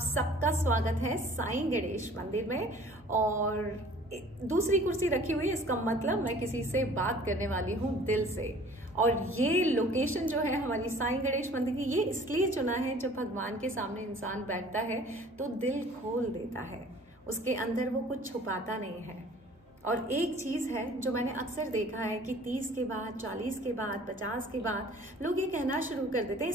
सबका स्वागत है साईं गणेश मंदिर में। और दूसरी कुर्सी रखी हुई है, इसका मतलब मैं किसी से बात करने वाली हूँ दिल से। और ये लोकेशन जो है हमारी साईं गणेश मंदिर की, ये इसलिए चुना है जब भगवान के सामने इंसान बैठता है तो दिल खोल देता है, उसके अंदर वो कुछ छुपाता नहीं है। और एक चीज़ है जो मैंने अक्सर देखा है कि 30 के बाद, 40 के बाद, 50 के बाद लोग ये कहना शुरू कर देते हैं,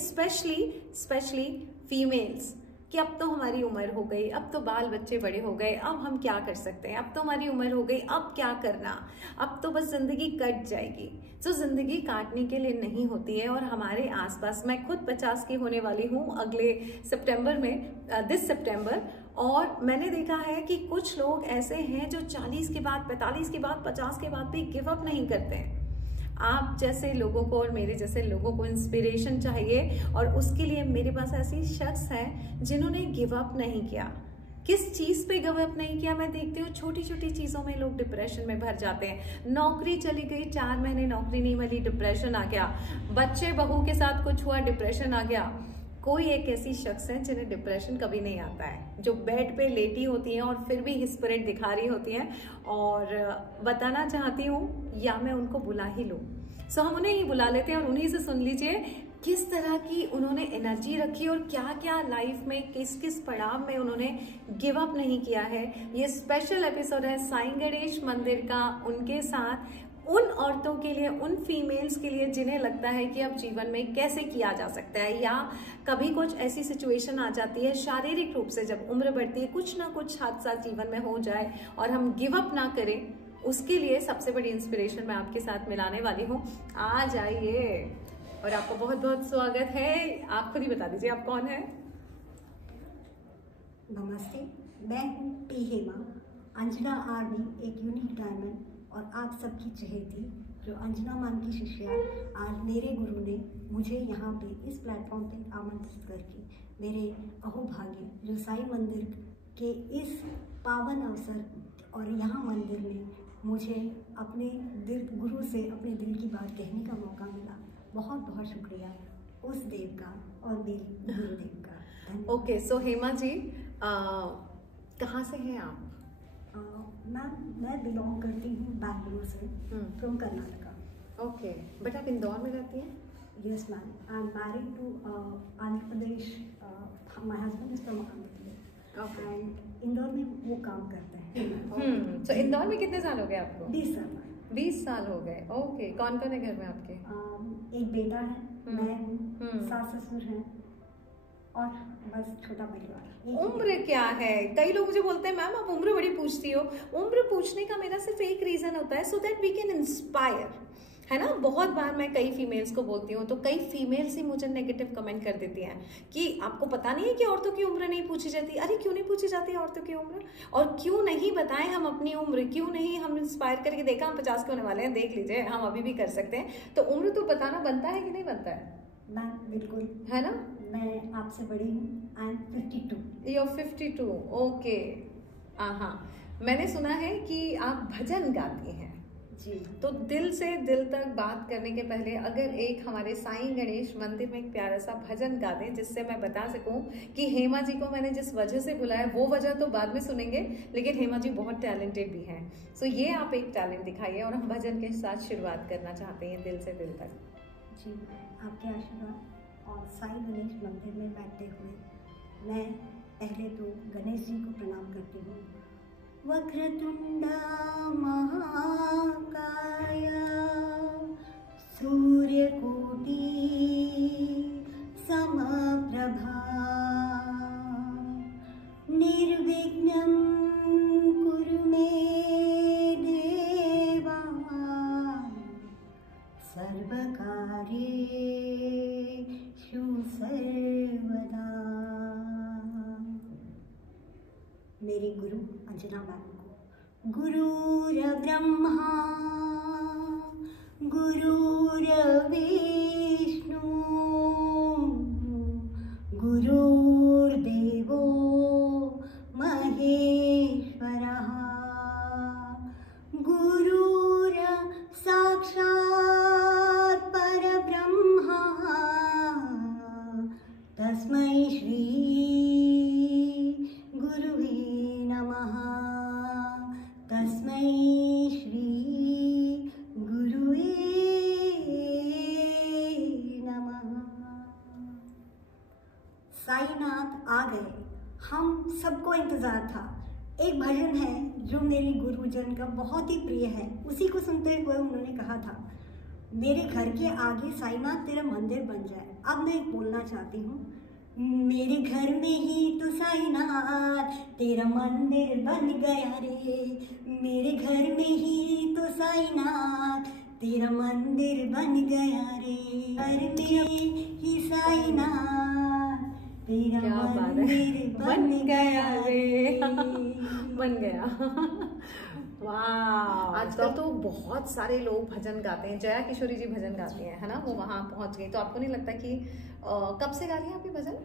स्पेशली फीमेल्स, कि अब तो हमारी उम्र हो गई, अब तो बाल बच्चे बड़े हो गए, अब हम क्या कर सकते हैं, अब तो हमारी उम्र हो गई, अब क्या करना, अब तो बस जिंदगी कट जाएगी। तो जिंदगी काटने के लिए नहीं होती है। और हमारे आसपास, मैं खुद 50 की होने वाली हूँ अगले सितंबर में, दिस सितंबर। और मैंने देखा है कि कुछ लोग ऐसे हैं जो 40 के बाद, 45 के बाद, 50 के बाद भी गिव अप नहीं करते हैं। आप जैसे लोगों को और मेरे जैसे लोगों को इंस्पिरेशन चाहिए, और उसके लिए मेरे पास ऐसी शख्स हैं जिन्होंने गिव अप नहीं किया। किस चीज़ पे गिव अप नहीं किया? मैं देखती हूँ छोटी छोटी चीज़ों में लोग डिप्रेशन में भर जाते हैं। नौकरी चली गई, 4 महीने नौकरी नहीं मिली, डिप्रेशन आ गया। बच्चे बहू के साथ कुछ हुआ, डिप्रेशन आ गया। कोई एक ऐसी शख्स है जिन्हें डिप्रेशन कभी नहीं आता है, जो बेड पे लेटी होती हैं और फिर भी स्पिरिट दिखा रही होती हैं और बताना चाहती हूँ, या मैं उनको बुला ही लूँ। सो हम उन्हें ही बुला लेते हैं और उन्हीं से सुन लीजिए किस तरह की उन्होंने एनर्जी रखी और क्या क्या लाइफ में किस किस पड़ाव में उन्होंने गिव अप नहीं किया है। ये स्पेशल एपिसोड है साईं गणेश मंदिर का, उनके साथ, उन औरतों के लिए, उन फीमेल्स के लिए जिन्हें लगता है कि अब जीवन में कैसे किया जा सकता है, या कभी कुछ ऐसी सिचुएशन आ जाती है शारीरिक रूप से, जब उम्र बढ़ती है, कुछ ना कुछ हादसा जीवन में हो जाए और हम गिव अप ना करें। उसके लिए सबसे बड़ी इंस्पिरेशन मैं आपके साथ मिलाने वाली हूँ। आ जाइए, और आपको बहुत बहुत स्वागत है। आप खुद ही बता दीजिए आप कौन है। नमस्ते, मैं हूँ टी हेमा, अंजना आर्मी, एक यूनिक डायमंड और आप सबकी चहेती जो अंजना मान की शिष्या। आज मेरे गुरु ने मुझे यहाँ पे इस प्लेटफॉर्म पे आमंत्रित करके मेरे अहोभाग्य जो साईं मंदिर के इस पावन अवसर और यहाँ मंदिर में मुझे अपने दिल, गुरु से अपने दिल की बात कहने का मौका मिला। बहुत बहुत शुक्रिया उस देव का और मेरे गुरुदेव का। ओके, सो हेमा जी, कहाँ से हैं आप? मैम, मैं बिलोंग करती हूँ बैंगलोर से, फ्रॉम कर्नाटका। ओके, बट आप इंदौर में रहती हैं? Yes ma'am, I am married to Andhra Pradesh. My husband is from Andhra Pradesh and Indore में वो काम करते हैं। तो इंदौर में कितने साल हो गए आपको? 20 साल। 20 साल हो गए। ओके, कौन कौन है घर में आपके? एक बेटा है, मैं हूँ, सास ससुर हैं और बस छोटा परिवार। उम्र क्या है? कई लोग मुझे बोलते हैं मैम आप उम्र बड़ी पूछती हो। उम्र पूछने का मेरा सिर्फ एक रीजन होता है, so that we can inspire, है ना। बहुत बार मैं कई फीमेल्स को बोलती हूँ तो कई फीमेल्स ही मुझे नेगेटिव कमेंट कर देती हैं कि आपको पता नहीं है कि औरतों की उम्र नहीं पूछी जाती। अरे क्यों नहीं पूछी जाती औरतों की उम्र? और क्यों नहीं बताएं हम अपनी उम्र? क्यों नहीं हम इंस्पायर करके, देखा हम 50 के होने वाले हैं, देख लीजिए हम अभी भी कर सकते हैं। तो उम्र तो बताना बनता है कि नहीं बनता है? मैम बिल्कुल, है ना। मैं आपसे बड़ी हूँ, आई एम 52। You're 52, okay. हाँ, मैंने सुना है कि आप भजन गाती हैं जी। तो दिल से दिल तक बात करने के पहले अगर एक हमारे साईं गणेश मंदिर में एक प्यारा सा भजन गा दें, जिससे मैं बता सकूं कि हेमा जी को मैंने जिस वजह से बुलाया, वो वजह तो बाद में सुनेंगे, लेकिन हेमा जी बहुत टैलेंटेड भी हैं। सो ये आप एक टैलेंट दिखाइए और हम भजन के साथ शुरुआत करना चाहते हैं दिल से दिल तक। जी, आपके आशीर्वाद और साईं गणेश मंदिर में बैठते हुए मैं पहले तो गणेश जी को प्रणाम करती हूँ। वक्रतुंड महाकाय सूर्यकोटि समप्रभा निर्विघ्नं कुरु मे देवा सर्वकार्येषु सर्वदा। मेरे गुरु अंजना मैम को गुरुर्ब्रह्मा गुरुर्विष्णु गुरुर्देवो महेश्वरः गुरुर् साक्षात् परब्रह्मा तस्मै श्री भजन है जो मेरी गुरुजन का बहुत ही प्रिय है, उसी को सुनते हुए उन्होंने कहा था, मेरे घर के आगे साईनाथ तेरा मंदिर बन जाए। अब मैं बोलना चाहती हूँ, मेरे घर में ही तो साईनाथ तेरा मंदिर बन गया रे, मेरे घर में ही तो साईनाथ तेरा मंदिर बन गया रे, घर में ही साईनाथ तेरा मंदिर बन गया रे। बन गया। वाह, आजकल तो बहुत सारे लोग भजन गाते हैं। जया किशोरी जी भजन गाती हैं, है ना, वो वहाँ पहुँच गई। तो आपको नहीं लगता कि कब से गा रही हैं आप ये भजन?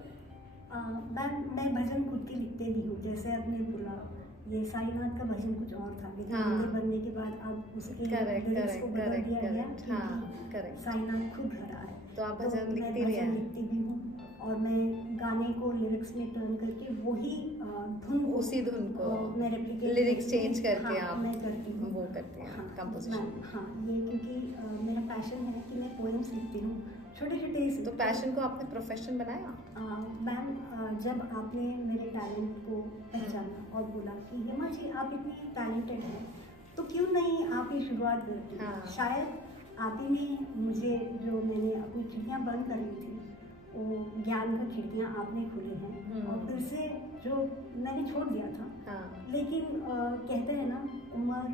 मैं भजन खुद के लिखते भी हूँ। जैसे आपने बोला ये साईनाथ का भजन कुछ और था, लेकिन मंदिर बनने के बाद अब उसके लिरिक्स को बदल दिया गया कि साईनाथ खुद घर आए। तो आप भजन लिखती भी हूँ और मैं गाने को लिरिक्स में टर्न करके वही धुन, उसी धुन को मैं रेप्लिकेट, लिरिक्स चेंज करके आप मैं करती हूँ, वो करते हैं कंपोजिशन। हाँ, ये क्योंकि मेरा पैशन है कि मैं पोएम्स लिखती हूँ, छोटे छोटे। तो पैशन को आपने प्रोफेशन बनाया? मैम, जब आपने मेरे टैलेंट को पहचाना और बोला कि हेमा जी आप इतनी टैलेंटेड हैं, तो क्यों नहीं आप ये शुरुआत करती हैं। शायद आप ही ने मुझे, जो मैंने अपनी खिड़कियाँ बंद कर ली थी, वो ज्ञान का खिड़कियाँ आपने खोली हैं, और फिर से जो मैंने छोड़ दिया था। लेकिन कहते हैं ना, उम्र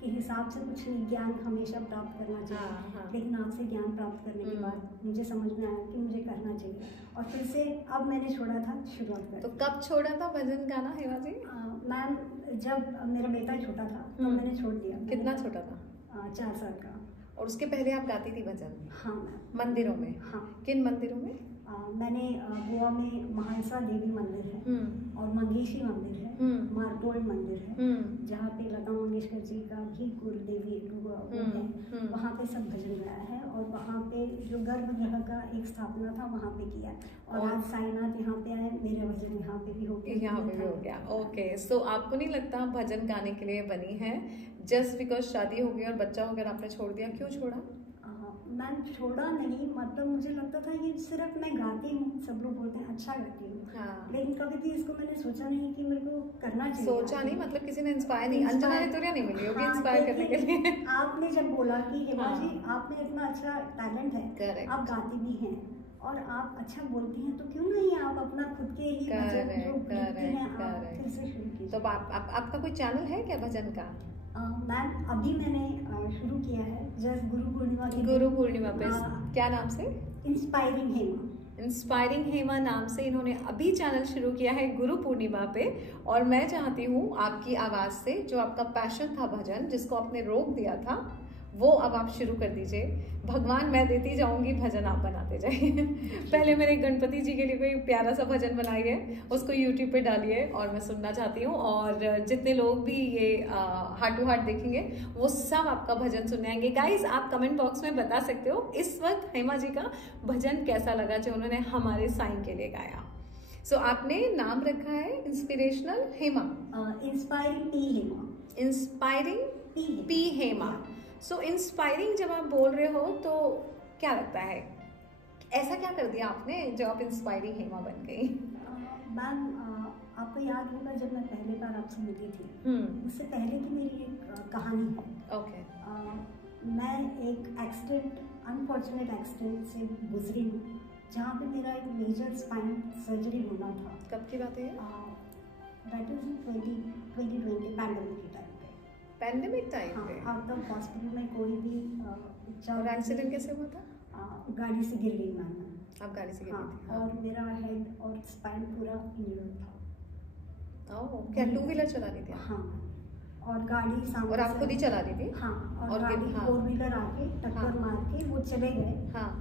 के हिसाब से कुछ नहीं, ज्ञान हमेशा प्राप्त करना चाहिए। लेकिन आपसे ज्ञान प्राप्त करने के बाद मुझे समझ में आया कि मुझे करना चाहिए, और फिर से अब मैंने छोड़ा था, शुरुआत कर। तो कब छोड़ा था भजन गाना हेमा जी? मैम, जब मेरा बेटा छोटा था तो मैंने छोड़ दिया। कितना छोटा था? 4 साल का। और उसके पहले आप गाती थी भजन? हाँ मैम। मंदिरों में? हाँ। किन मंदिरों में? मैंने गोवा में महानसा देवी मंदिर है, और मंगेशी मंदिर है, मारतोल मंदिर है, जहाँ पे लता मंगेशकर जी का भी कुलदेवी वो है, वहाँ पे सब भजन गाया है। और वहाँ पे जो गर्भगृह का एक स्थापना था, वहाँ पे किया। और आज साईनाथ यहाँ पे आए, मेरा भजन यहाँ पे भी हो गया। यहाँ पे भी हो गया। ओके, सो आपको नहीं लगता भजन गाने के लिए बनी है? जस्ट बिकॉज शादी हो गई और बच्चा हो गया आपने छोड़ दिया, क्यों छोड़ा? मैम, छोड़ा नहीं, मतलब मुझे लगता था ये सिर्फ मैं गाती हूँ, सब लोग बोलते हैं अच्छा गाती हूँ, लेकिन कभी भी इसको मैंने सोचा नहीं कि मेरे को करना चाहिए। सोचा नहीं मतलब किसी ने इंस्पायर नहीं, अंजना रेतुरिया नहीं मिली होगी इंस्पायर करने के लिए? आपने जब बोला कि हेमा जी आप में इतना अच्छा टैलेंट है, आप गाती भी हैं और आप अच्छा बोलती हैं, तो क्यों नहीं आप अपना खुद के ही भजन जो लिखती हैं आप फिर से शुरू कीजिए। तो आपका कोई चैनल है क्या भजन का? मैम, अभी मैंने शुरू किया है, जस्ट गुरु पूर्णिमा पे। क्या नाम से? इंस्पायरिंग हेमा। इंस्पायरिंग हेमा नाम से इन्होंने अभी चैनल शुरू किया है गुरु पूर्णिमा पे। और मैं चाहती हूँ आपकी आवाज़ से जो आपका पैशन था भजन, जिसको आपने रोक दिया था, वो अब आप शुरू कर दीजिए। भगवान मैं देती जाऊंगी, भजन आप बनाते जाइए। पहले मेरे गणपति जी के लिए कोई प्यारा सा भजन बनाइए, उसको यूट्यूब पे डालिए और मैं सुनना चाहती हूँ। और जितने लोग भी ये हार्ट टू हार्ट देखेंगे वो सब आपका भजन सुनने आएंगे। गाइस, आप कमेंट बॉक्स में बता सकते हो इस वक्त हेमा जी का भजन कैसा लगा जो उन्होंने हमारे साईं के लिए गाया। सो आपने नाम रखा है inspirational Hema, inspiring P Hema. Inspiring P Hema. So inspiring जब आप बोल रहे हो तो क्या लगता है, ऐसा क्या कर दिया आपने जो आप इंस्पायरिंग हेमा बन गई? मैम, आपको याद होगा जब मैं पहली बार आपसे मिली थी, उससे पहले की मेरी एक कहानी है। ओके। मैं एक अनफॉर्चुनेट एक्सीडेंट से गुजरी हूँ, जहाँ पे मेरा एक मेजर स्पाइन सर्जरी होना था। कब की बात है? दैट इज 2020 पैंडेमिक के टाइम पे। पैंडेमिक टाइम पे? आउट ऑफ हॉस्पिटल में कोई भी और एक्सीडेंट कैसे हुआ था? गाड़ी से गिर गई मैम। आप गाड़ी से गिर गई थी? और मेरा हेड और स्पाइन पूरा इंजर्ड था। ओह, क्या टू व्हीलर चला रही थी? हाँ, और गाड़ी सामने। और आप खुद ही चला रही थी? हाँ, और गाड़ी 4 व्हीलर आके टक्कर मार के वो चले गए।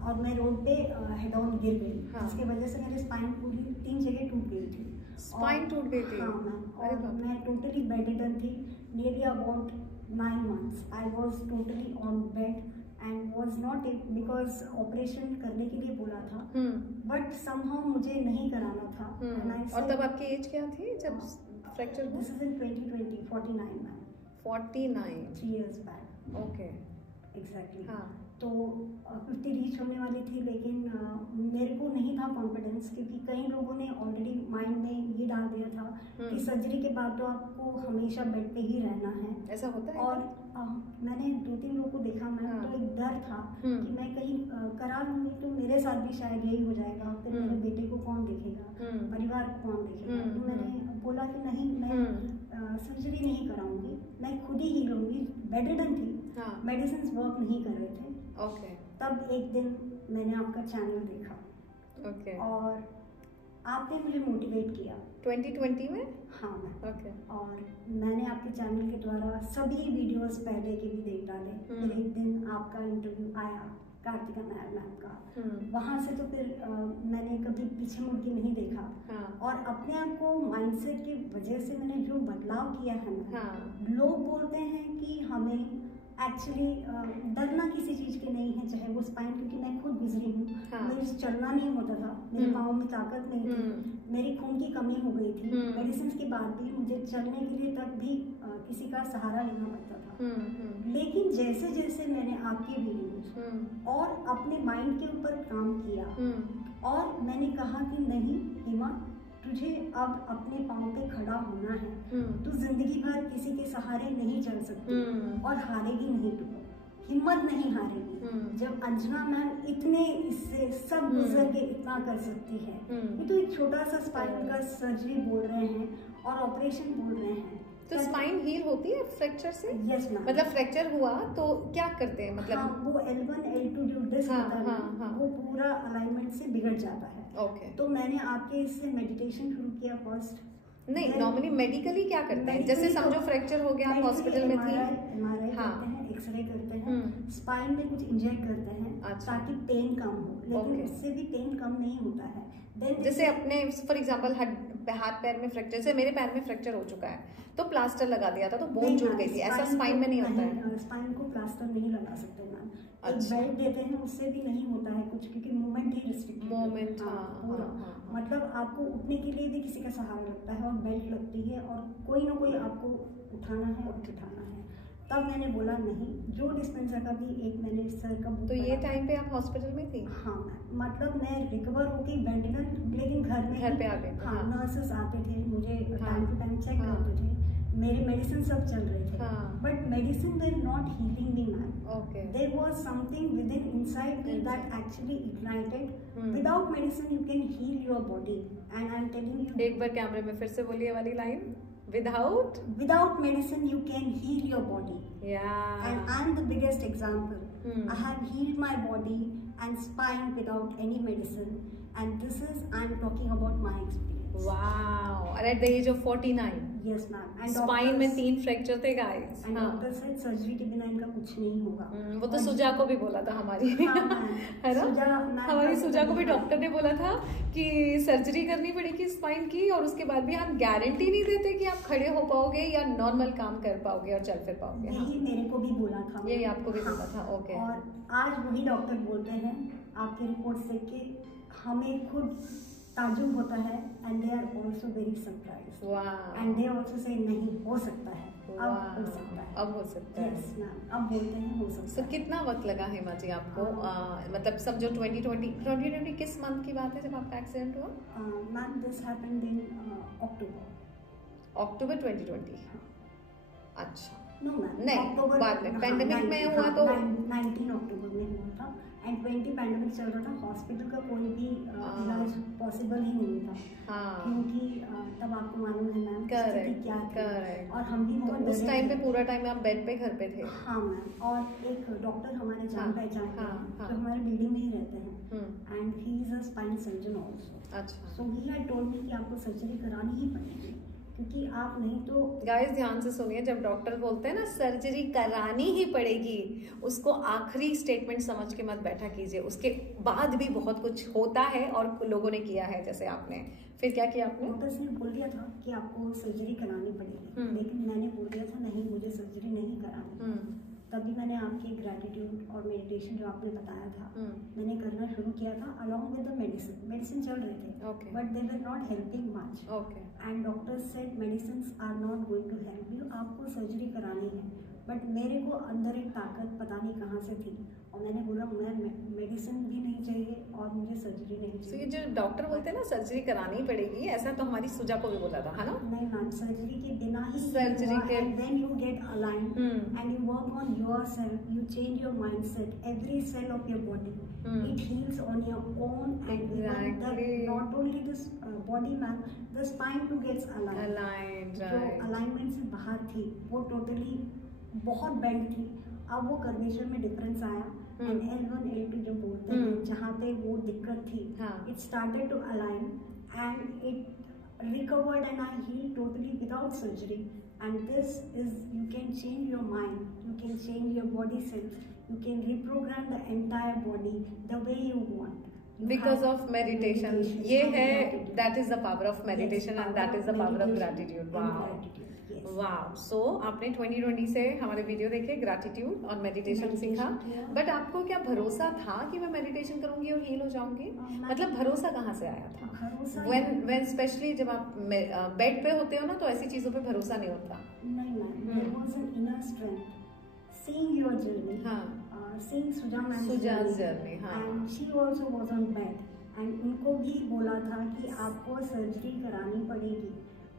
और मैं रोड पे हेड ऑन गिर गई, जिसकी वजह से मेरी स्पाइन पूरी 3 जगह टूट गई थी। स्पाइन टूट गई थी? हाँ मैम, और मैं टोटली बेडरिडन थी। Nearly about 9 months I was totally on bed and was not it, because operation करने के लिए बोला था, बट समहाउ मुझे नहीं कराना था। और तब आपकी एज क्या थी जब फ्रैक्चर हुआ? This is in 2020, 49 ma'am. 49 3 years back. Okay. Exactly. हाँ। तो 50 रीच होने वाली थी, लेकिन मेरे को नहीं था कॉन्फिडेंस, क्योंकि कई लोगों ने ऑलरेडी माइंड में ये डाल दिया था कि सर्जरी के बाद तो आपको हमेशा बेड पे ही रहना है। ऐसा होता है? और मैंने 2-3 लोगों को देखा मैम। हाँ। तो एक डर था कि मैं कहीं करा लूँगी तो मेरे साथ भी शायद यही हो जाएगा, फिर मेरे बेटे को कौन देखेगा, परिवार को कौन देखेगा। तो मैंने बोला कि नहीं, मैं सर्जरी नहीं कराऊंगी, मैं खुद ही लूँगी। बेडरिडन थी, मेडिसिन वर्क नहीं कर रहे थे। ओके। तब एक दिन मैंने आपका चैनल देखा। ओके। और आपने मुझे मोटिवेट किया 2020 में। हाँ मैम। ओके। और मैंने आपके चैनल के द्वारा सभी वीडियोस पहले के भी देख डाले। फिर एक दिन आपका इंटरव्यू आया कार्तिका नायर मैम का। वहाँ से तो फिर मैंने कभी पीछे मुड़ के नहीं देखा। और अपने आप को माइंडसेट की वजह से मैंने जो बदलाव किया है मैम, लोग बोलते हैं कि हमें एक्चुअली डरना किसी चीज़ के नहीं है, चाहे वो स्पाइन, क्योंकि मैं खुद गुजरी हूँ। मेरे से चलना नहीं होता था, मेरे पाँव में ताकत नहीं थी, मेरी खून की कमी हो गई थी। मेडिसिन के बाद भी मुझे चलने के लिए तब भी किसी का सहारा लेना पड़ता था। लेकिन जैसे जैसे मैंने आपके वीडियोस और अपने माइंड के ऊपर काम किया, और मैंने कहा कि नहीं हिमा, तुझे अब अपने पाँव पे खड़ा होना है। तू जिंदगी भर किसी के सहारे नहीं चल सकती, और हारेगी नहीं, तू हिम्मत नहीं हारेगी। जब अंजना मैम इतने इससे सब गुजर के इतना कर सकती है, ये तो एक छोटा सा स्पाइन का सर्जरी बोल रहे हैं और ऑपरेशन बोल रहे हैं। तो स्पाइन हील होती है फ्रैक्चर से? Yes ma'am. मतलब फ्रैक्चर हुआ तो क्या करते हैं? मतलब हाँ, वो L1 L2 जो डिस्क होता है वो पूरा अलाइनमेंट से बिगड़ जाता है। ओके। तो मैंने आपके इससे मेडिटेशन शुरू किया फर्स्ट। नहीं, नॉर्मली मेडिकली क्या करते हैं? जैसे समझो फ्रैक्चर हो गया, आप हॉस्पिटल में थी। MRI करते हैं, एक्सरे करते हैं, स्पाइन में कुछ इंजेक्ट करते हैं ताकि पेन कम हो, लेकिन उससे भी पेन कम नहीं होता है। जैसे अपने फॉर एग्जांपल हाथ पैर में फ्रैक्चर, जैसे मेरे पैर में फ्रैक्चर हो चुका है तो प्लास्टर लगा दिया था तो बोन जुड़ गई थी, ऐसा स्पाइन में नहीं होता है? स्पाइन को प्लास्टर नहीं लगा सकते मैम। एक बेल्ट देते हैं, उससे भी नहीं होता है कुछ, क्योंकि मूवमेंट ही रिस्ट्रिक्टेड है। मूवमेंट पूरा मतलब आपको उठने के लिए भी किसी का सहारा लगता है, और बेल्ट लगती है, और कोई ना कोई आपको उठाना है और उठाना है। तब मैंने बोला नहीं, जो डिस्पेंसर का भी एक मैंने सर का बुक। तो ये टाइम पे आप हॉस्पिटल में थी? हाँ मैम, मतलब मैं रिकवर होके बेडरिडन, लेकिन घर पे आ गए। हाँ, नर्सेस आते थे, मुझे टाइम टू टाइम चेक करते थे, मेरे मेडिसिन सब चल रहे थे। But medicine were not healing me ma'am. Okay. There was something with in inside me that actually ignited. Without medicine you can heal your body, and I am telling you. एक बार कैमरे में फिर से बोलिए वाली line, without medicine you can heal your body. Yeah. And I'm the biggest example. I have healed my body and spine without any medicine, and this is, I'm talking about my experience. Wow. And at the age of 49. Yes ma'am. And spine में 3 fracture थे guys. And doctor said surgery के बिना इनका कुछ नहीं होगा। वो तो सुजा को भी बोला था हमारी, है ना? हमारी सुजा को भी डॉक्टर ने बोला था कि सर्जरी करनी पड़ेगी स्पाइन की, और उसके बाद भी हम गारंटी नहीं देते कि आप खड़े हो पाओगे या नॉर्मल काम कर पाओगे और चल फिर पाओगे। यही मेरे को भी बोला था। यही आपको भी बोला था। ओके। और आज वही डॉक्टर बोलते हैं, आपके रिपोर्ट देख के हमें खुद ताजुब होता है, and they are also very surprised, and they also say नहीं हो सकता है, अब हो सकता है, अब हो सकता है। यस मैम, अब बोलते हैं हो सकता है। कितना वक्त लगा हिमा जी आपको? मतलब समझो 2020 किस मंथ की बात है जब आपका एक्सीडेंट हुआ? मैम दिस हैपेंड इन अक्टूबर 2020। अच्छा। नो मैम, नहीं, बाद में पैंडेमिक में हुआ तो 19 अक्टूबर में हुआ था, एंड 20 पैंडेमिक चल रहा था। हॉस्पिटल का कोई भी इलाज पॉसिबल ही नहीं था, क्योंकि तब आपको मालूम है मैम स्थिति क्या थी, और हम भी बहुत उस टाइम पे पूरा टाइम आप बेड पे घर पे थे। हाँ मैम, और एक डॉक्टर हमारे जान पहचान के हैं जो हमारे बिल्डिंग में ही रहते हैं, and he is a spine surgeon also. अच्छा। सो ही हैड टोल्ड मी कि आपको सर्जरी करानी ही पड़ेगी, क्योंकि आप नहीं तो। गाइस ध्यान से सुनिए, जब डॉक्टर बोलते हैं ना सर्जरी करानी ही पड़ेगी, उसको आखिरी स्टेटमेंट समझ के मत बैठा कीजिए, उसके बाद भी बहुत कुछ होता है और लोगों ने किया है जैसे आपने। फिर क्या किया आपने? डॉक्टर्स ने बोल दिया था कि आपको सर्जरी करानी पड़ेगी, लेकिन मैंने बोल दिया था नहीं, मुझे सर्जरी नहीं करानी। तभी मैंने आपकी ग्रैटिट्यूड और मेडिटेशन जो आपने बताया था, मैंने करना शुरू किया था अलॉन्ग विद द मेडिसिन चल रहे थे, but they were not helping much, and doctors said medicine are not going to help you, आपको सर्जरी करानी है। बट मेरे को अंदर एक ताकत पता नहीं कहाँ से थी और मैंने बोला मैं मेडिसिन भी नहीं चाहिए और मुझे सर्जरी नहीं चाहिए। ये जो डॉक्टर बोलते हैं ना सर्जरी करानी पड़ेगी, ऐसा तो हमारी सुजा को भी बोला था, है ना? नहीं मैम, सर्जरी के बिना ही सर्जरी के then you get aligned and you work on yourself, you change your mindset, every cell of your body it heals on your own and not only this body man, the spine too gets aligned, जो alignment से बाहर थी वो totally बहुत bend थी। अब वो curvature में डिफरेंस आया एंड L1 L2 जो बोलते हैं जहाँ पे वो दिक्कत थी, it started to align and it recovered and I healed totally without surgery. And this is, you can change your mind, you can change your body cells, you can reprogram the entire body the way you want. Because of meditation. ये है, that is the power of meditation and that is the power of gratitude. Wow. Wow. So आपने 2020 से हमारे video देखे, gratitude और meditation सीखा, but आपको क्या भरोसा था कि मैं मेडिटेशन करूंगी और हील हो जाऊंगी? मतलब भरोसा कहाँ से आया था? when स्पेशली जब आप बेड पे होते हो ना तो ऐसी चीजों पे भरोसा नहीं होता। नहीं ma'am, there was an inner strength. Seeing your journey, seeing Suja's journey, and she also was on bed, and उनको भी बोला था कि आपको सर्जरी करानी पड़ेगी,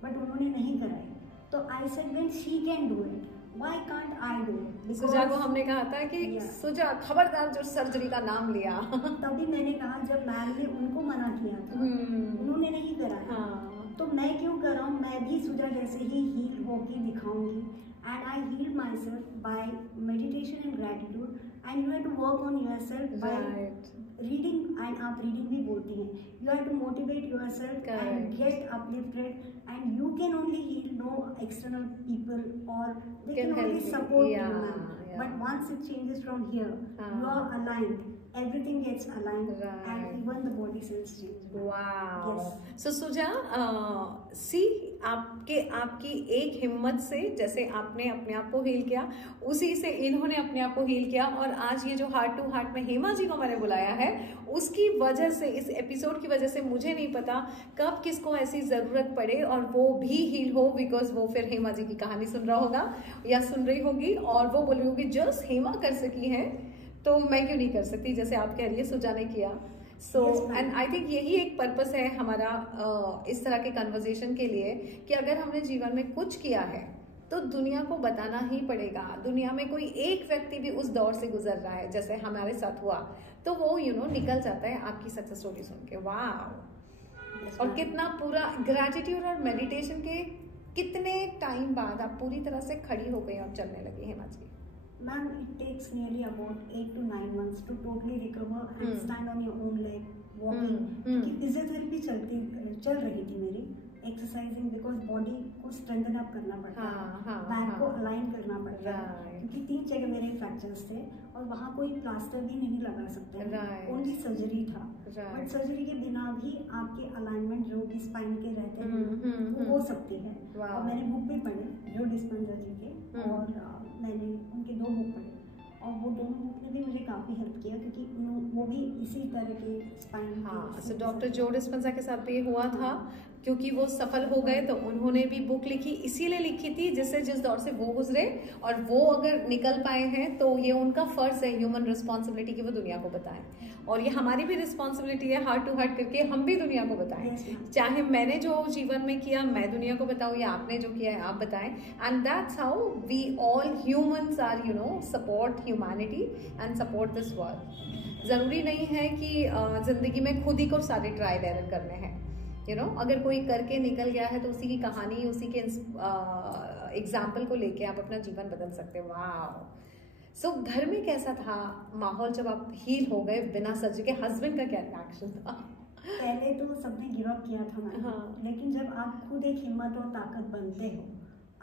बट उन्होंने नहीं कराई। तो I said when she can do it, why can't I do it? सुजा को हमने कहा था कि सुजा खबरदार जो सर्जरी का नाम लिया। तभी मैंने कहा जब मैम ने उनको मना किया था, उन्होंने नहीं कराया, तो मैं क्यों कराऊं? मैं भी सुजा जैसे ही हील होके दिखाऊंगी। And I healed myself by meditation and gratitude. And you have to work on yourself by reading. And आप reading भी बोलती हैं. You have to motivate yourself and get uplifted. And you can only heal, no external people or they can only support you. But once it changes from here, you are aligned. Everything gets aligned, and even the body cells change. Wow. Yes. So Suja, see आपकी एक हिम्मत से जैसे आपने अपने आप को heal किया, उसी से इन्होंने अपने आप को हील किया और आज ये जो हार्ट टू हार्ट में हेमा जी को मैंने बुलाया है, उसकी वजह से, इस एपिसोड की वजह से मुझे नहीं पता कब किसको ऐसी जरूरत पड़े और वो भी हील हो, बिकॉज वो फिर हेमा जी की कहानी सुन रहा होगा या सुन रही होगी और वो बोल रही होगी जस्ट हेमा कर सकी है तो मैं क्यों नहीं कर सकती, जैसे आप कह रही है सुजा ने किया। सो एंड आई थिंक यही एक पर्पस है हमारा इस तरह के कन्वर्सेशन के लिए कि अगर हमने जीवन में कुछ किया है तो दुनिया को बताना ही पड़ेगा। दुनिया में कोई एक व्यक्ति भी उस दौर से गुजर रहा है जैसे हमारे साथ हुआ तो वो निकल जाता है आपकी सक्सेस स्टोरी सुन के। वाह। और कितना पूरा ग्रैटिट्यूड और मेडिटेशन के कितने टाइम बाद आप पूरी तरह से खड़ी हो गई और चलने लगी Hema ji? Ma'am, it takes nearly about 8 to 9 months to totally recover and stand on your own leg, walking. क्योंकि फिजियोथेरेपी चल रही थी मेरी, एक्सरसाइजिंग, बिकॉज बॉडी को स्ट्रेंथन अप करना पड़ता है, बैक को अलाइन करना पड़ता है, क्योंकि 3 जगह मेरे फ्रैक्चर्स थे और वहाँ कोई प्लास्टर भी नहीं लगा सकता, ओनली सर्जरी था। बट सर्जरी के बिना भी आपके अलाइनमेंट जो भी स्पाइन के रहते हैं वो हो सकती है। और मैंने बुक भी पढ़े जो डिस्पेंसर जी के, और मैंने उनके 2 बुक पढ़े और वो दोनों बुक ने भी मुझे काफ़ी हेल्प किया क्योंकि वो भी इसी तरह के स्पाइन। हाँ, सो डॉक्टर जो डिस्पेंसर के साथ भी हुआ था क्योंकि वो सफल हो गए तो उन्होंने भी बुक लिखी, इसीलिए लिखी थी जिससे जिस दौर से वो गुजरे और वो अगर निकल पाए हैं तो ये उनका फर्ज है, ह्यूमन रिस्पॉन्सिबिलिटी की वो दुनिया को बताएं, और ये हमारी भी रिस्पॉन्सिबिलिटी है हार्ट टू हार्ट करके हम भी दुनिया को बताएं। चाहे मैंने जो जीवन में किया मैं दुनिया को बताऊं या आपने जो किया है आप बताएं, and that's how we all humans are support humanity and support this world. ज़रूरी नहीं है कि ज़िंदगी में खुद ही को सारे ट्रायल एरर करने हैं, अगर कोई करके निकल गया है तो उसी की कहानी, उसी के एग्जाम्पल को लेके आप अपना जीवन बदल सकते हो। वाह। सो घर में कैसा था माहौल जब आप हील हो गए बिना सर्जरी के? हस्बैंड का क्या रिएक्शन था? पहले तो सबने गिव अप किया था मैंने, लेकिन जब आप खुद एक हिम्मत और ताकत बनते हो,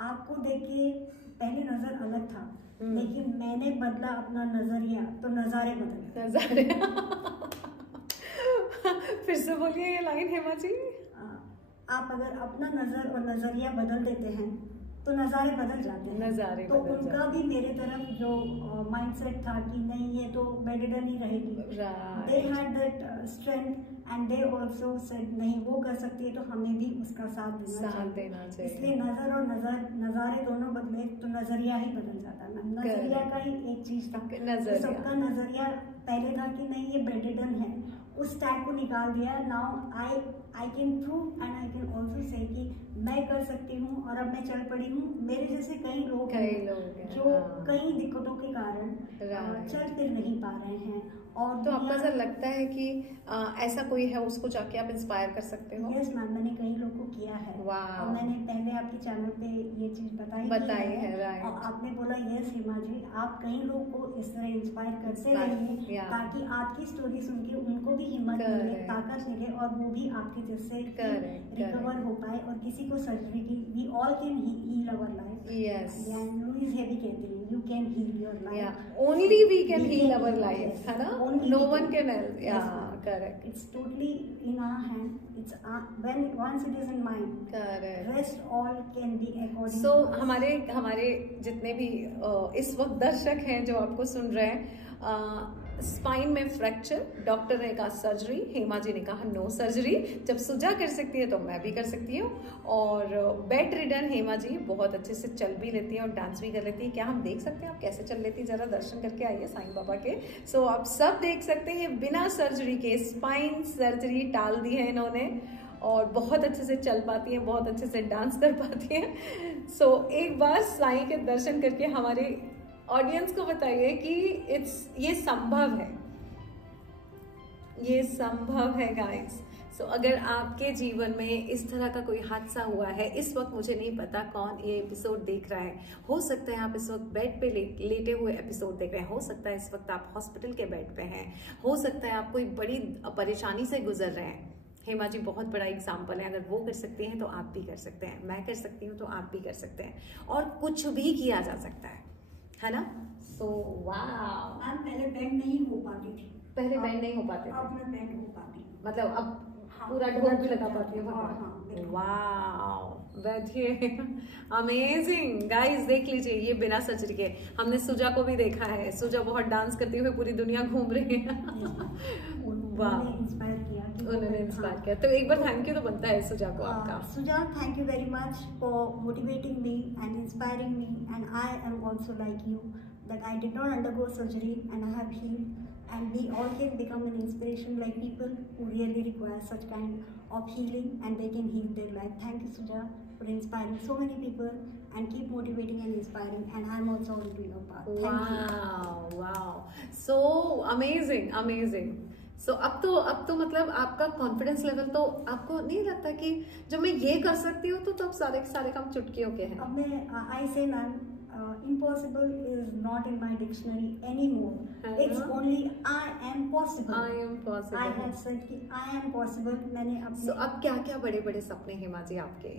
आपको देख के पहले नजर अलग था, लेकिन मैंने बदला अपना नजरिया तो नजारे बदले। नजारे फिर से बोलिए ये लाइन हेमा जी। आप अगर अपना नजर और नजरिया बदल देते हैं तो नज़ारे बदल जाते हैं। नज़ारे तो उनका भी मेरे तरफ जो माइंडसेट था कि नहीं ये तो बेडन ही रहेगी, they had that strength and they also said नहीं वो कर सकती है तो हमें भी उसका साथ देना चाहिए। इसलिए नज़र और नज़ारे दोनों बदले तो नजरिया ही बदल जाता है। नजरिया का ही एक चीज था, तो सबका नजरिया पहले था कि नहीं ये बेडरिडन है, उस टैग को निकाल दिया। Now I can prove and I can also say कि मैं कर सकती हूँ और अब मैं चल पड़ी हूँ। मेरे जैसे कई लोग हैं जो कई दिक्कतों के कारण चल फिर नहीं पा रहे हैं। और तो आपको ऐसा लगता है कि ऐसा कोई है उसको जाके आप इंस्पायर कर सकते हो? यस मैम, मैंने कई लोगों को किया है और मैंने पहले आपके चैनल पे ये चीज बताई है राइट। और आपने बोला यस हेमा जी, आप कई लोगों को इस तरह इंस्पायर करते रहिए ताकि आपकी स्टोरी सुन के उनको भी हिम्मत मिले, ताकत मिले और वो भी आपके जैसे रिकवर हो पाए और किसी को सर्जरी की we all can heal our life. Yes, Louise Hay कहते हैं you can heal your life, only we can heal our life, है ना? No one can help. Yeah, correct. It's totally in our hand. It's when once it is in mind. Correct. Rest all can be according. So हमारे जितने भी इस वक्त दर्शक हैं जो आपको सुन रहे हैं, स्पाइन में फ्रैक्चर, डॉक्टर ने कहा सर्जरी, हेमा जी ने कहा नो सर्जरी। जब सुजा कर सकती है तो मैं भी कर सकती हूँ। और बेड रिडन हेमा जी बहुत अच्छे से चल भी लेती हैं और डांस भी कर लेती हैं। क्या हम देख सकते हैं आप कैसे चल लेती हैं? जरा दर्शन करके आइए साईं बाबा के। सो आप सब देख सकते हैं बिना सर्जरी के स्पाइन सर्जरी टाल दी है इन्होंने और बहुत अच्छे से चल पाती हैं, बहुत अच्छे से डांस कर पाती हैं। सो एक बार साईं के दर्शन करके हमारे ऑडियंस को बताइए कि ये संभव है, ये संभव है गाइस। सो अगर आपके जीवन में इस तरह का कोई हादसा हुआ है, इस वक्त मुझे नहीं पता कौन ये एपिसोड देख रहा है, हो सकता है आप इस वक्त बेड पे लेटे हुए एपिसोड देख रहे हैं, हो सकता है इस वक्त आप हॉस्पिटल के बेड पे हैं, हो सकता है आप कोई बड़ी परेशानी से गुजर रहे हैं। हेमा जी बहुत बड़ा एग्जाम्पल है, अगर वो कर सकती हैं तो आप भी कर सकते हैं, मैं कर सकती हूँ तो आप भी कर सकते हैं और कुछ भी किया जा सकता है ना? सो वाह मैम, पहले बेड नहीं हो पाती थी, पहले बेड नहीं हो पाते थे, अब मैं बेड हो पाती, मतलब अब पूरा ढोल भी लगा पाती है भगवान। वाओ, बैठिए, अमेजिंग गाइस, देख लीजिए ये बिना सर्जरी के। हमने सुजा को भी देखा है, सुजा बहुत डांस करते हुए पूरी दुनिया घूम रही है। वाह, उन्होंने इंस्पायर किया। तो एक बार थैंक यू तो बनता है सुजा को आपका। Suja, thank you very much for motivating me and inspiring me and I am also like you that I did not undergo surgery and I have healed and we all can become an inspiration like people who really require such kind of healing and they can heal their life. Thank you Suja for inspiring so many people and keep motivating and inspiring and I am also on to your path. Wow, wow, so amazing, amazing. So अब तो मतलब आपका confidence level तो आपको नहीं लगता कि जब मैं ये कर सकती हूँ तो अब सारे काम चुटकियों के हैं? अब मैं I say ma'am, impossible is not in my dictionary anymore. It's only I am possible. I am possible. I have said कि I am possible. मैंने अपने so, अब क्या बड़े सपने हेमा जी आपके?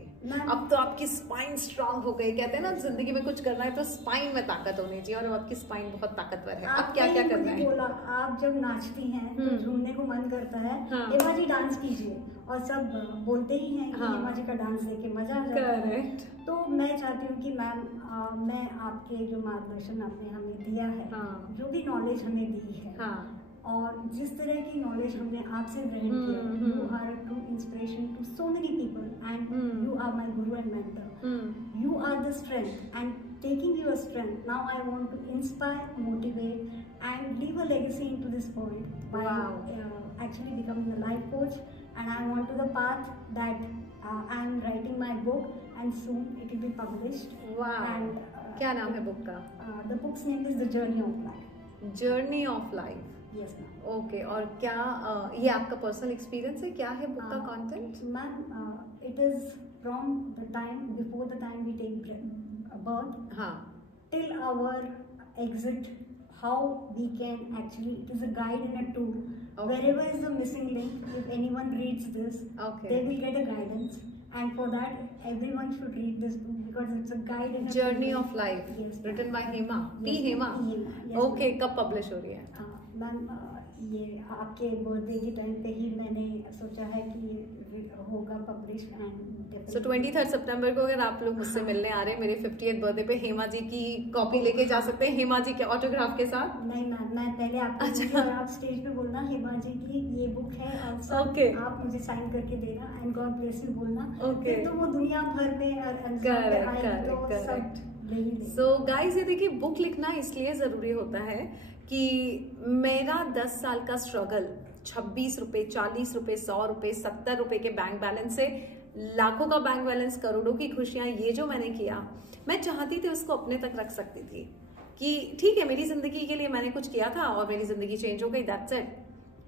अब तो आपकी स्पाइन स्ट्रांग हो गई, कहते हैं ना जिंदगी में कुछ करना है तो स्पाइन में ताकत होनी चाहिए और आपकी स्पाइन बहुत ताकतवर है। अब क्या करना है? बोला, आप जब नाचती हैं तो झूमने को मन करता है, हेमा जी डांस कीजिए और सब बोलते ही हैं कि हेमा जी का डांस देख के मजा आ जाता है। तो मैं चाहती हूँ कि मैम मैं आपके जो मार्गदर्शन आपने हमें दिया है, जो भी नॉलेज हमें दी है और जिस तरह की नॉलेज हमने आपसे ग्रहण किया, you are a true inspiration to so many people and you are my guru and mentor. You are the strength and taking your strength, now I want to inspire, motivate and leave a legacy into this world by actually becoming a life coach and I want to the path that I am writing my book and soon it will be published. Wow. And क्या नाम है book का? The book's name is The Journey of Life. Journey of Life. Yes ma'am. Okay, और क्या ये आपका personal experience है? क्या है बुक का content? Ma'am, it is from the time before the time we take birth till our exit, how we can actually, it is a guide and a tool. Wherever is the missing link, if anyone reads this, they will get a guidance and for that everyone should read this book because it's a guide and a Journey of Life. Yes, written by Hema. P Hema. Okay, कब publish हो रही है? Ma'am ये आपके birthday के time पे ही मैंने सोचा है कि होगा पब्लिश एंड सो 23 सितंबर को अगर आप लोग मुझसे मिलने आ रहे हैं मेरे 50th बर्थडे पे, हेमा जी की कॉपी लेके जा सकते हैं, हेमा जी के ऑटोग्राफ के साथ। नहीं मैम, मैं पहले आपको और आप स्टेज पे बोलना हेमा जी की ये बुक है और आप मुझे साइन करके देना एंड गॉड ब्लेस यू बोलना। फिर तो वो दुनिया भर में सब सो गाइस, ये देखिए, बुक लिखना इसलिए जरूरी होता है कि मेरा 10 साल का स्ट्रगल 26 रुपए, 40 रुपए, 100 रुपए, 70 रुपए के बैंक बैलेंस से लाखों का बैंक बैलेंस, करोड़ों की खुशियां, ये जो मैंने किया, मैं चाहती थी उसको अपने तक रख सकती थी कि ठीक है, मेरी जिंदगी के लिए मैंने कुछ किया था और मेरी जिंदगी चेंज हो गई, दैट्स इट।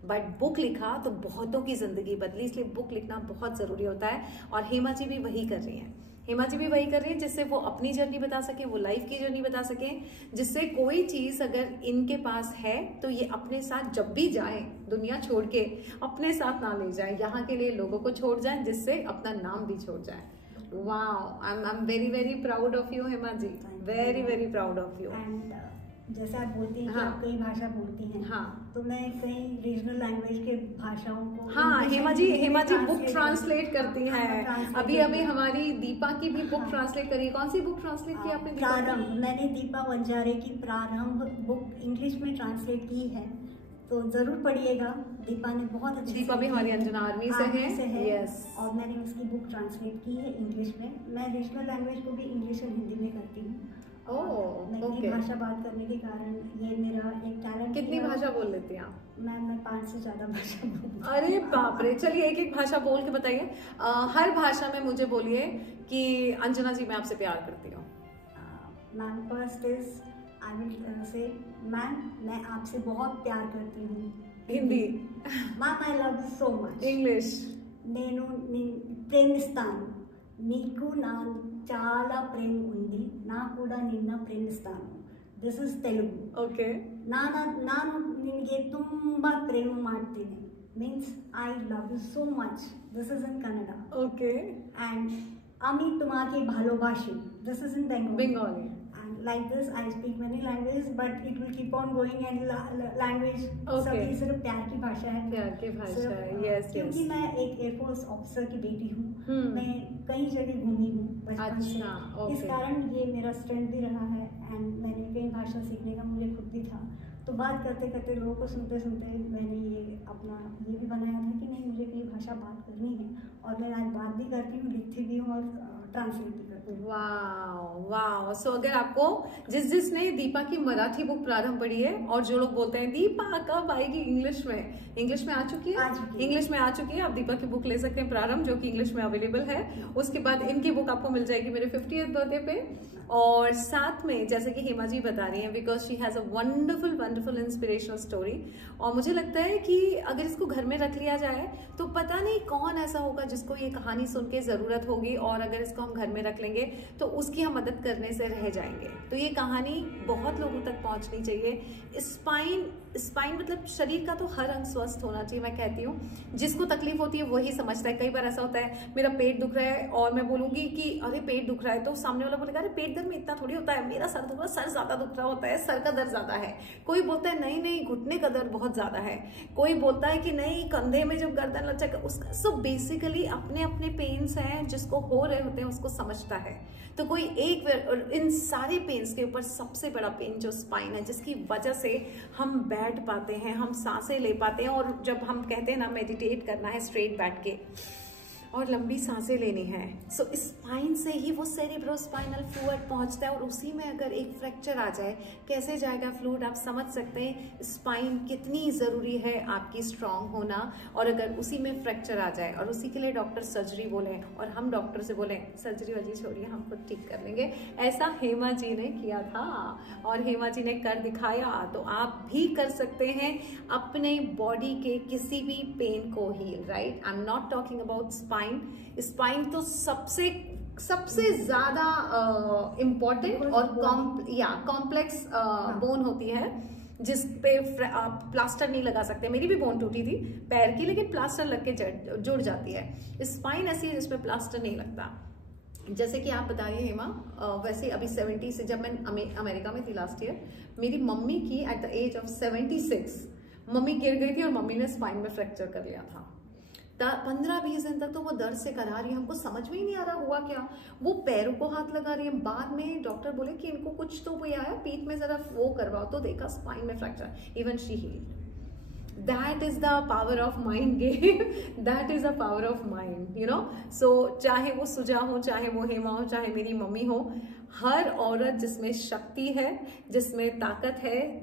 बट बुक लिखा तो बहुतों की जिंदगी बदली, इसलिए बुक लिखना बहुत जरूरी होता है। और हेमा जी भी वही कर रही हैं, हेमा जी भी वही कर रही है, जिससे वो अपनी जर्नी बता सके, वो लाइफ की जर्नी बता सके, जिससे कोई चीज अगर इनके पास है तो ये अपने साथ जब भी जाए, दुनिया छोड़ के, अपने साथ ना ले जाए, यहाँ के लिए लोगों को छोड़ जाए, जिससे अपना नाम भी छोड़ जाए। Wow, I am very very proud of you Hema ji, very very proud of you. जैसे आप बोलती हैं कि आप कई भाषा बोलती हैं, हाँ, तो मैं कई रीजनल लैंग्वेज के भाषाओं को, हाँ, हेमा जी बुक ट्रांसलेट करती हैं। अभी हमारी दीपा की भी बुक ट्रांसलेट करी। कौन सी बुक ट्रांसलेट की आपने? प्रारंभ। मैंने दीपा वंजारे की प्रारंभ बुक इंग्लिश में ट्रांसलेट की है, तो जरूर पढ़िएगा। दीपा ने बहुत अच्छी, दीपा भी हमारी अंजना आर्मी से है। यस। और मैंने उसकी बुक ट्रांसलेट की है इंग्लिश में। मैं रीजनल लैंग्वेज को भी इंग्लिश और हिंदी में करती हूँ। मैं कई भाषा बात करने के कारण ये मेरा एक टैलेंट। कितनी भाषा बोल लेती हैं आप? मैं 5 से ज्यादा भाषा बोलती हूँ। अरे बाप रे, चलिए एक एक भाषा बोल के बताइए। हर भाषा में मुझे बोलिए कि अंजना जी मैं आपसे प्यार करती हूँ। Ma'am, first is I will say, ma'am मैं आपसे बहुत प्यार करती हूँ। Hindi. Ma'am I love you so much. English. నేను ప్రేమిస్తాను, నీకు నా చాలా ప్రేమ ఉంది, నా కూడా నిన్న ప్రేమిస్తాను. This is Telugu. ಓಕೆ. ನಾನು ನಿನಗೆ ತುಂಬ ಪ್ರೇಮ ಮಾಡ್ತೀನಿ, means I love you so much. This is in Kannada. Okay. And আমি তোমাকে ভালোবাসি. This is in Bengali. Like this, I speak many languages, but it will keep on going and language सभी सिर्फ प्यार की भाषा है. प्यार की भाषा है, yes. क्योंकि मैं एक एयरफोर्स ऑफिसर की बेटी हूँ, मैं कई जगह घूमी हूँ बचपन से, इस कारण ये मेरा स्ट्रेंथ भी रहा है. एंड मैंने कई भाषा सीखने का मुझे खुद भी था. तो बात करते करते लोगों को सुनते सुनते मैंने ये अपना ये भी बनाया था कि नहीं, मुझे कई भाषा बात करनी है, और मैं आज बात भी करती हूँ, लिखती भी हूँ और ट्रांसलेट भी करती हूँ. वाह. सो अगर आपको जिसने दीपा की मराठी बुक प्रारंभ पढ़ी है, और जो लोग बोलते हैं दीपा कब आएगी इंग्लिश में आ चुकी है, इंग्लिश में आ चुकी है. आप दीपा की बुक ले सकते हैं प्रारंभ, जो कि इंग्लिश में अवेलेबल है. उसके बाद इनकी बुक आपको मिल जाएगी मेरे 50th बर्थडे पे. और साथ में जैसे कि हेमा जी बता रही हैं, because she has a wonderful inspirational story. और मुझे लगता है कि अगर इसको घर में रख लिया जाए तो पता नहीं कौन ऐसा होगा जिसको ये कहानी सुन के जरूरत होगी, और अगर इसको हम घर में रख लेंगे तो उसकी हम मदद करने से रह जाएंगे. तो ये कहानी बहुत लोगों तक पहुंचनी चाहिए. स्पाइन मतलब शरीर का तो हर अंग स्वस्थ होना चाहिए. मैं कहती हूँ जिसको तकलीफ होती है वही समझता है. कई बार ऐसा होता है मेरा पेट दुख रहा है और मैं बोलूंगी कि अरे पेट दुख रहा है, तो सामने वाला बोलेगा अरे पेट दर्द में इतना थोड़ी होता है, मेरा सर दुख रहा है, सर ज्यादा दुख रहा होता है, सर का दर्द ज्यादा है. कोई बोलता है नहीं घुटने का दर्द बहुत ज्यादा है, कोई बोलता है कि नहीं कंधे में जब गर्दन लचक उसका. सो बेसिकली अपने अपने पेन्स हैं, जिसको हो रहे होते हैं उसको समझता है. तो कोई एक, इन सारे पेन्स के ऊपर सबसे बड़ा पेन जो स्पाइन है, जिसकी वजह से हम बैठ पाते हैं, हम सांसें ले पाते हैं. और जब हम कहते हैं ना मेडिटेट करना है स्ट्रेट बैठ के और लंबी सांसें लेनी है, सो स्पाइन से ही वो सेरेब्रोस्पाइनल फ्लूइड पहुंचता है. और उसी में अगर एक फ्रैक्चर आ जाए, कैसे जाएगा फ्लूइड, आप समझ सकते हैं स्पाइन कितनी ज़रूरी है आपकी स्ट्रांग होना. और अगर उसी में फ्रैक्चर आ जाए, और उसी के लिए डॉक्टर सर्जरी बोले, और हम डॉक्टर से बोले सर्जरी वाली छोड़िए हम खुद ठीक कर लेंगे, ऐसा हेमा जी ने किया था और हेमा जी ने कर दिखाया. तो आप भी कर सकते हैं अपने बॉडी के किसी भी पेन को heal. Right, I am not talking about spine तो सबसे ज्यादा इम्पोर्टेंट और कॉम्प्लेक्स बोन होती है, जिस पे आप प्लास्टर नहीं लगा सकते. मेरी भी बोन टूटी थी पैर की, लेकिन प्लास्टर लग के जुड़ जाती है. स्पाइन ऐसी है जिसपे प्लास्टर नहीं लगता. जैसे कि आप बता रही हैं हेमा, वैसे अभी 70 से, जब मैं अमेरिका में थी लास्ट ईयर, मेरी मम्मी की at the age of 76 mummy गिर गई थी और मम्मी ने स्पाइन में फ्रैक्चर कर लिया था. 15-20 दिन तक तो वो दर्द से करा रही है, हमको समझ में ही नहीं आ रहा हुआ क्या. वो पैरों को हाथ लगा रही है. बाद में डॉक्टर बोले कि इनको कुछ तो वो आया, पीठ में जरा वो करवाओ, तो देखा स्पाइन में fracture. Even she healed. That is the power of mind game, that is the power of mind, you know. So चाहे वो सुजा हो, चाहे वो हेमा हो, चाहे मेरी मम्मी हो, हर औरत जिसमें शक्ति है, जिसमें ताकत है,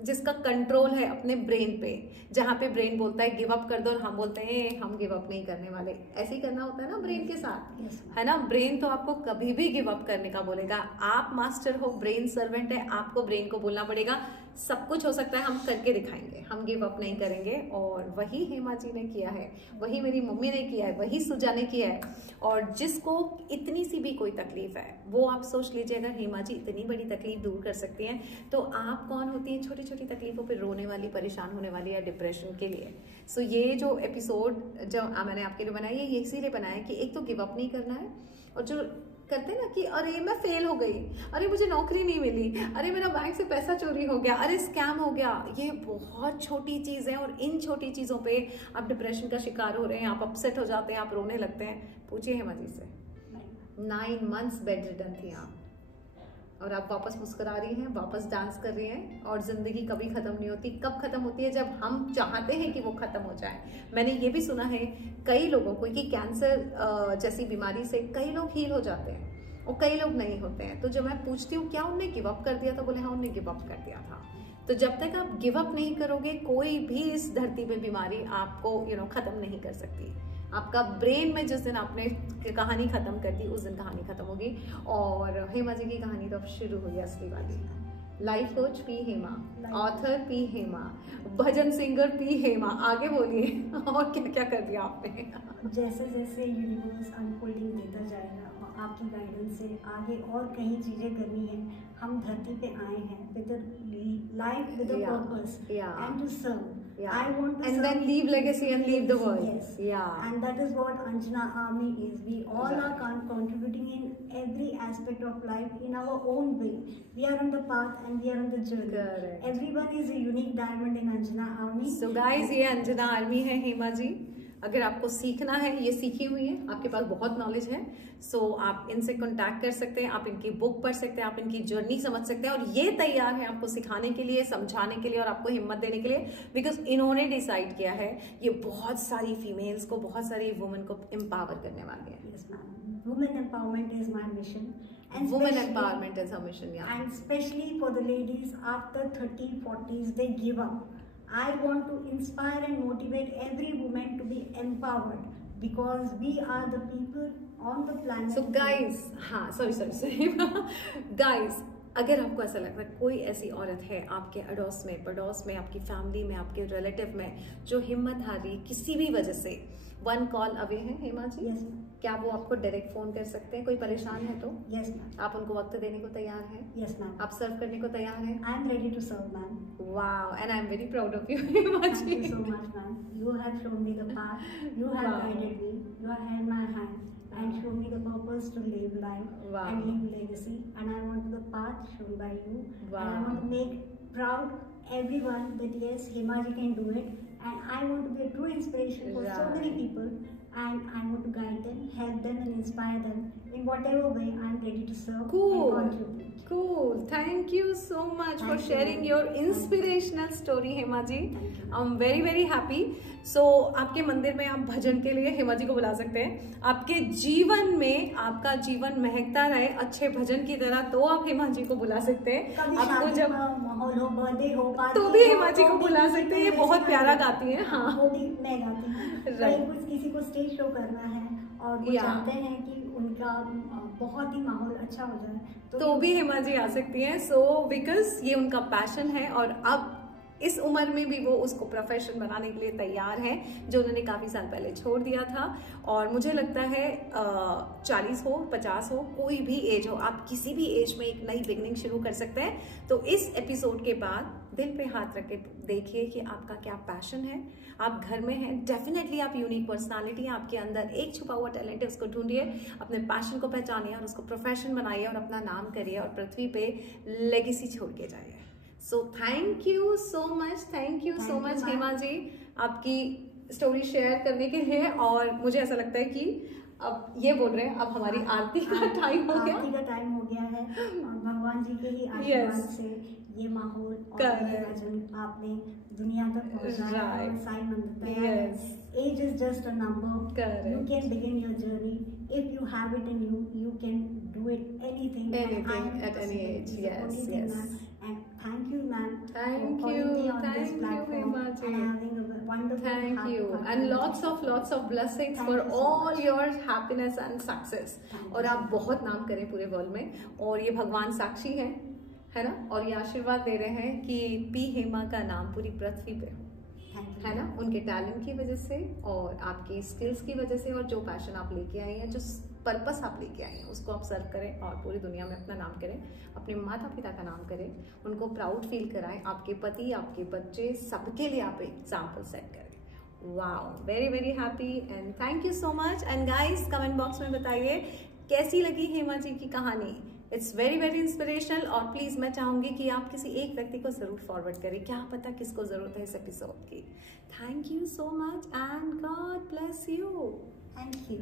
जिसका कंट्रोल है अपने ब्रेन पे, जहाँ पे ब्रेन बोलता है गिव अप कर दो और हम बोलते हैं हम गिव अप नहीं करने वाले, ऐसे ही करना होता है ना ब्रेन के साथ, है ना। ब्रेन तो आपको कभी भी गिव अप करने का बोलेगा। आप मास्टर हो, ब्रेन सर्वेंट है, आपको ब्रेन को बोलना पड़ेगा सब कुछ हो सकता है, हम करके दिखाएंगे, हम गिव अप नहीं करेंगे। और वही हेमा जी ने किया है, वही मेरी मम्मी ने किया है, वही सुजा ने किया है। और जिसको इतनी सी भी कोई तकलीफ है, वो आप सोच लीजिए अगर हेमा जी इतनी बड़ी तकलीफ दूर कर सकती हैं, तो आप कौन होती हैं छोटी छोटी तकलीफों पे रोने वाली, परेशान होने वाली, या डिप्रेशन के लिए। सो ये जो एपिसोड जो मैंने आपके लिए बनाया, ये इसीलिए बनाया कि एक तो गिव अप नहीं करना है, और जो करते हैं ना कि अरे मैं फेल हो गई, अरे मुझे नौकरी नहीं मिली, अरे मेरा बैंक से पैसा चोरी हो गया, अरे स्कैम हो गया, ये बहुत छोटी चीज़ है। और इन छोटी चीज़ों पे आप डिप्रेशन का शिकार हो रहे हैं, आप अपसेट हो जाते हैं, आप रोने लगते हैं। पूछिए हेमा जी से, 9 months बेड रिटर्न थी आप, और आप वापस मुस्कुरा रही हैं, वापस डांस कर रही हैं। और जिंदगी कभी खत्म नहीं होती। कब खत्म होती है? जब हम चाहते हैं कि वो खत्म हो जाए। मैंने ये भी सुना है कई लोगों को कि कैंसर जैसी बीमारी से कई लोग हील हो जाते हैं और कई लोग नहीं होते हैं। तो जब मैं पूछती हूँ क्या उनने गिव अप कर दिया, तो बोले हाँ उनने गिव अप कर दिया था। तो जब तक आप गिव अप नहीं करोगे, कोई भी इस धरती पे बीमारी आपको खत्म नहीं कर सकती। आपका ब्रेन में जिस दिन आपने कहानी खत्म कर दी, उस दिन कहानी खत्म होगी। और हेमा जी की कहानी तो अब शुरू हुई असली वाली। Life coach P Hema, author P Hema, bhajan singer P Hema. आगे बोलिए और क्या क्या कर दिया आपने? जैसे जैसे यूनिवर्स अनफोल्डिंग देता जाएगा और आपकी गाइडेंस से आगे और कई चीजें करनी है। हम धरती पे आए हैं with life with a purpose and to serve. I want to and then leave legacy and leave the world. Yes. Yeah. And that is what Anjana Army is. We all are contributing in every aspect of life in our own way. We are on the path and we are on the journey. Correct. Everyone is a unique diamond in Anjana Army. So guys, ये Anjana army है हेमा जी। अगर आपको सीखना है, ये सीखी हुई है, आपके पास बहुत नॉलेज है, सो आप इनसे कांटेक्ट कर सकते हैं, आप इनकी बुक पढ़ सकते हैं, आप इनकी जर्नी समझ सकते हैं। और ये तैयार है आपको सिखाने के लिए, समझाने के लिए और आपको हिम्मत देने के लिए, बिकॉज इन्होंने डिसाइड किया है ये बहुत सारी फीमेल्स को, बहुत सारी वुमेन को एम्पावर करने वाले हैं। Yes, ma'am. Women empowerment is my mission. And women empowerment is her mission, yeah. And especially for the ladies after 30s, 40s, they give up. I want to inspire and motivate every woman to be empowered because we are the people on the planet. So guys, हाँ, sorry, guys, अगर आपको ऐसा लग रहा है कोई ऐसी औरत है आपके अड़ोस में, पड़ोस में, आपकी फैमिली में, आपके रिलेटिव में जो हिम्मत हार रही किसी भी वजह से, 1 call अवे है हेमा जी। Yes, क्या वो आपको डायरेक्ट फोन कर सकते हैं? कोई परेशान है तो? Yes, ma'am. आप उनको वक्त देने को तैयार हैं? Yes, ma'am. आप सर्व करने को तैयार हैं? I am ready to serve, ma'am. Wow, and I am very proud of you, Hema ji. Thank you so much, ma'am. You have shown me the path. You have guided me. You have held my hand and shown me the purpose to live life and leave legacy. And I want the path shown by you. And I want to make proud everyone that yes, Hema ji can do it. And I want to be a true inspiration for so many people. And I want to guide them, help them and inspire them in whatever way I am ready to serve and contribute. Cool. Thank you so much for sharing your inspirational story, Hema ji. I'm very very happy. So आपके मंदिर में आप भजन के लिए हेमा जी को बुला सकते हैं। आपके जीवन में आपका जीवन महकता रहे अच्छे भजन की तरह, तो आप हेमा जी को बुला सकते हैं। आपको जब माहौल हो, बर्थडे हो, तो भी हेमा जी को बुला सकते हैं। ये बहुत प्यारा गाती हैं। हाँ, वो भी मैं गाती हूँ। कुछ किसी को स्टेज शो करना है और वो चाहते हैं कि उनका बहुत ही माहौल अच्छा हो जाए, तो भी हेमा जी आ सकती हैं। सो बिकॉज ये उनका पैशन है और अब इस उम्र में भी वो उसको प्रोफेशन बनाने के लिए तैयार है, जो उन्होंने काफ़ी साल पहले छोड़ दिया था। और मुझे लगता है 40 हो, 50 हो, कोई भी एज हो, आप किसी भी एज में एक नई बिगनिंग शुरू कर सकते हैं। तो इस एपिसोड के बाद दिल पे हाथ रख के देखिए कि आपका क्या पैशन है। आप घर में हैं, डेफिनेटली आप यूनिक पर्सनालिटी है, आपके अंदर एक छुपा हुआ टैलेंट है, उसको ढूंढिए, अपने पैशन को पहचानिए और उसको प्रोफेशन बनाइए और अपना नाम करिए और पृथ्वी पे लेगेसी छोड़ के जाइए। So thank you so much Hema ji, आपकी स्टोरी शेयर करने के लिए। और मुझे ऐसा लगता है कि अब ये बोल रहे हैं अब हमारी आरती का टाइम हो गया। आरती का टाइम हो गया है और भगवान जी के ही आशीर्वाद से ये माहौल और ये भजन आपने दुनिया तक पहुंचाया है। साईं मंदिर age is just a number. Correct. You can begin your journey if you have it in you. You can do it anything at any age. Yes, yes. And thank you, ma'am. Thank for you, me on this thank platform you, Hema ji. and having a wonderful. Thank you, and lots of blessings Thank for you so all much. your happiness and success. और आप बहुत नाम करें पूरे world में, और ये भगवान साक्षी हैं, है ना, और ये आशीर्वाद दे रहे हैं कि पी हेमा का नाम पूरी पृथ्वी पे हो, है ना, उनके टैलेंट की वजह से और आपकी स्किल्स की वजह से, और जो पैशन आप लेके आई हैं, जो पर्पस आप लेके आई हैं, उसको आप सर्व करें और पूरी दुनिया में अपना नाम करें, अपने माता पिता का नाम करें, उनको प्राउड फील कराएं, आपके पति, आपके बच्चे, सबके लिए आप एग्जाम्पल सेट करें। Wow, very very happy and thank you so much. And guys comment box में बताइए कैसी लगी हेमा जी की कहानी। इट्स वेरी वेरी इंस्पिरेशनल, और प्लीज़ मैं चाहूँगी कि आप किसी एक व्यक्ति को ज़रूर फॉरवर्ड करें, क्या पता किसको ज़रूरत है इस एपिसोड की। Thank you so much and God bless you. Thank you.